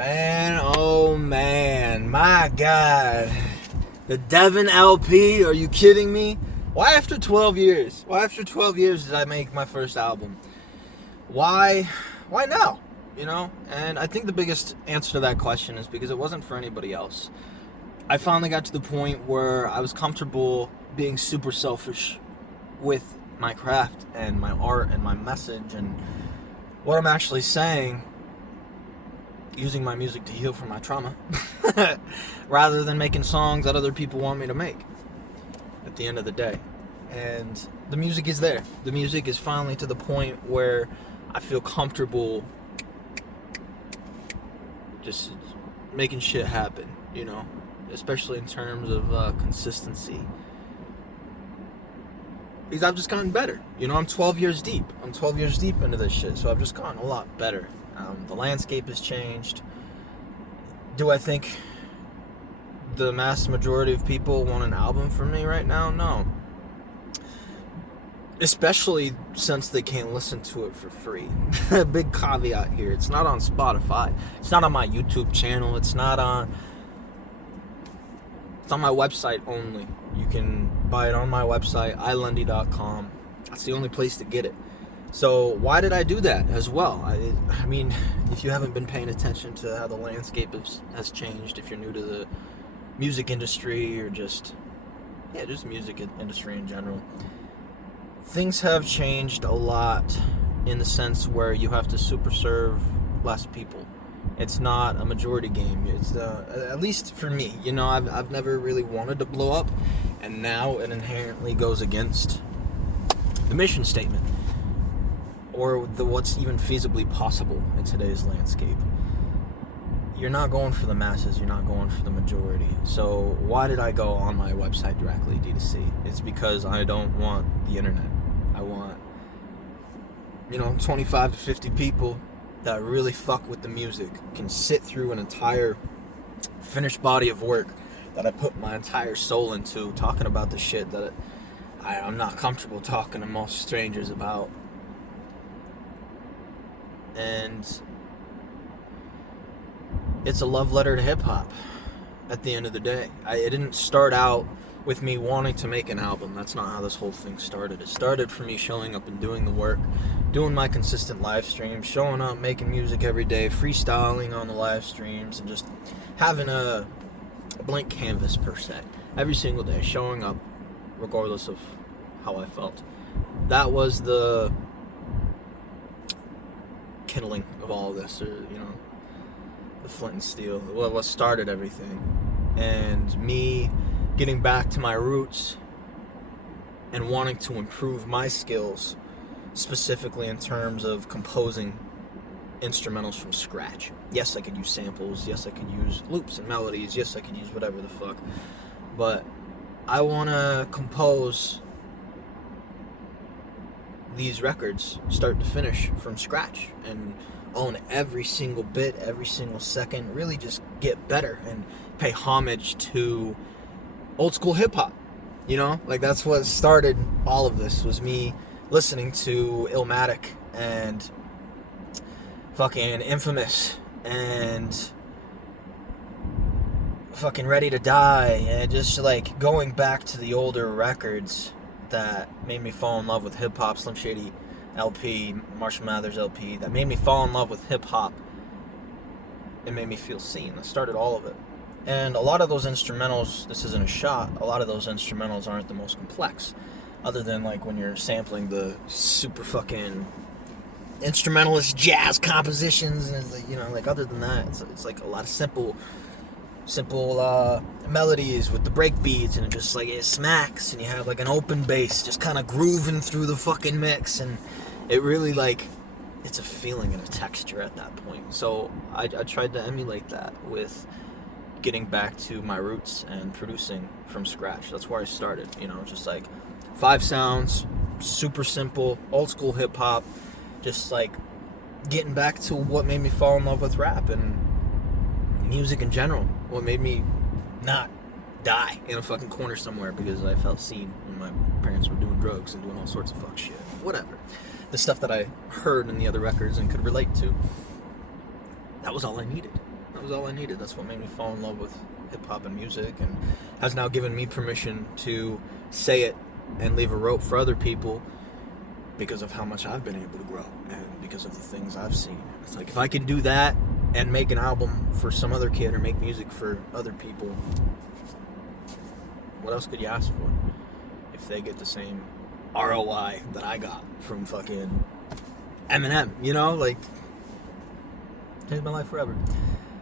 Man, oh man, my God. The Devin LP, are you kidding me? Why after 12 years? Why after 12 years did I make my first album? Why now? You know? And I think the biggest answer to that question is because it wasn't for anybody else. I finally got to the point where I was comfortable being super selfish with my craft and my art and my message and what I'm actually saying, using my music to heal from my trauma rather than making songs that other people want me to make at the end of the day. And the music is there. The music is finally to the point where I feel comfortable just making shit happen, you know, especially in terms of consistency. Because I've just gotten better. You know, I'm 12 years deep. I'm 12 years deep into this shit, so I've just gotten a lot better. The landscape has changed. Do I think the mass majority of people want an album from me right now? No. Especially since they can't listen to it for free. Big caveat here. It's not on Spotify. It's not on my YouTube channel. It's on my website only. You can buy it on my website, iLundy.com. That's the only place to get it. So why did I do that as well? I mean, if you haven't been paying attention to how the landscape has changed, if you're new to the music industry or just music industry in general, things have changed a lot in the sense where you have to super serve less people. It's not a majority game. It's at least for me, you know, I've never really wanted to blow up, and now it inherently goes against the mission statement or what's even feasibly possible in today's landscape. You're not going for the masses. You're not going for the majority. So why did I go on my website directly, D2C? It's because I don't want the internet. I want, 25 to 50 people that really fuck with the music can sit through an entire finished body of work that I put my entire soul into, talking about the shit that I'm not comfortable talking to most strangers about. And it's a love letter to hip-hop at the end of the day. It didn't start out with me wanting to make an album. That's not how this whole thing started. It started for me showing up and doing the work, doing my consistent live streams, showing up, making music every day, freestyling on the live streams, and just having a blank canvas per se every single day, showing up regardless of how I felt. That was the kindling of all of this, or the flint and steel, what started everything. And me getting back to my roots and wanting to improve my skills, specifically in terms of composing instrumentals from scratch. Yes, I could use samples. Yes, I could use loops and melodies. Yes, I could use whatever the fuck. But I want to compose these records start to finish from scratch and own every single bit, every single second, really just get better and pay homage to old school hip hop. Like that's what started all of this, was me listening to Illmatic and fucking Infamous and fucking Ready to Die, and just like going back to the older records that made me fall in love with hip hop. Slim Shady LP, Marshall Mathers LP, that made me fall in love with hip hop. It made me feel seen. That started all of it. And a lot of those instrumentals, this isn't a shot, a lot of those instrumentals aren't the most complex, other than like when you're sampling the super fucking instrumentalist jazz compositions, and like other than that, it's like a lot of simple melodies with the break beats, and it smacks, and you have like an open bass just kind of grooving through the fucking mix, and it really it's a feeling and a texture at that point. So I tried to emulate that with getting back to my roots and producing from scratch. That's where I started, just like 5 sounds, super simple, old school hip hop, just like getting back to what made me fall in love with rap and music in general. What made me not die in a fucking corner somewhere because I felt seen when my parents were doing drugs and doing all sorts of fuck shit. Whatever. The stuff that I heard in the other records and could relate to. That was all I needed. That was all I needed. That's what made me fall in love with hip-hop and music, and has now given me permission to say it and leave a rope for other people because of how much I've been able to grow and because of the things I've seen. It's like, if I can do that and make an album for some other kid or make music for other people, what else could you ask for? If they get the same ROI that I got from fucking Eminem, you know? Like, changed my life forever.